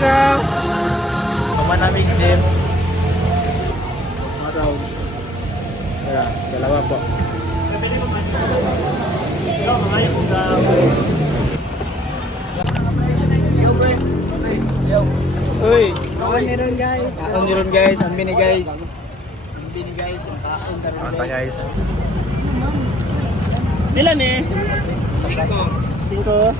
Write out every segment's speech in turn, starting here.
Lugaw! Kuman namin gym. Araw. Kaya, dalawa po. Uy! Kaon ni ron guys. Kaon ni ron guys. Ang bini guys. Ang bini guys. Ang kaon na ron guys. Ilan eh? 5.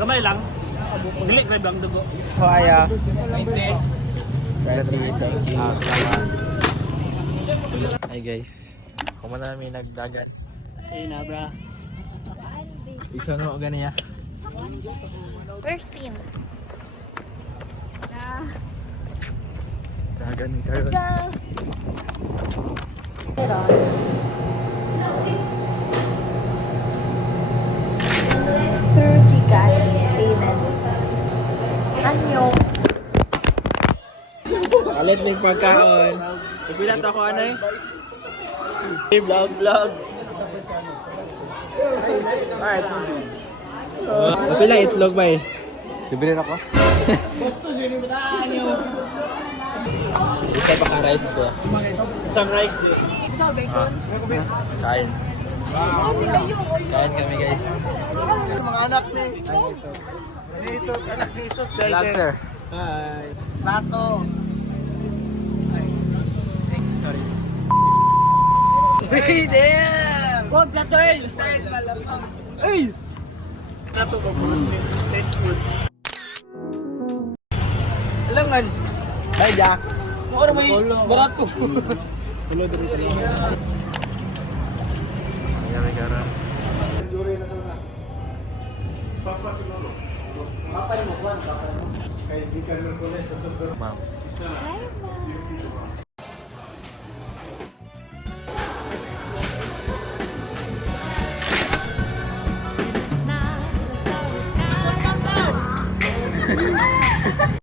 Gamay lang. Dili na bang dugo. So aya. 20. Hi guys. Kuman namin nagdagan. Hey na bra. Isa no ganiya. First team. Dagan kayo. Through Gcash payment. Anyo. Alit may pagkaon. Ipilat ako anay. Vlog. Alright. Pila itlog ba eh? Libre ako. Gusto yun yung bataan nyo. Isa pa kang rice ko. Isang rice din. Sa bacon. Kain. Kain kami guys. Mga anak ni Jesus, anak ni Jesus. Vlog sir. Hi. Plato. Sorry. Hey, damn! Huwag plato eh. Hey! Plato ko puro steak food. Alangan. Bye Jack. Mo na may barato. Tulo dito. Kami karon. Jure na sana. Papa siguro. Papa ni mo kwan, papa mo. Kay di ka Merkules sa Ma'am. Hi, Ma.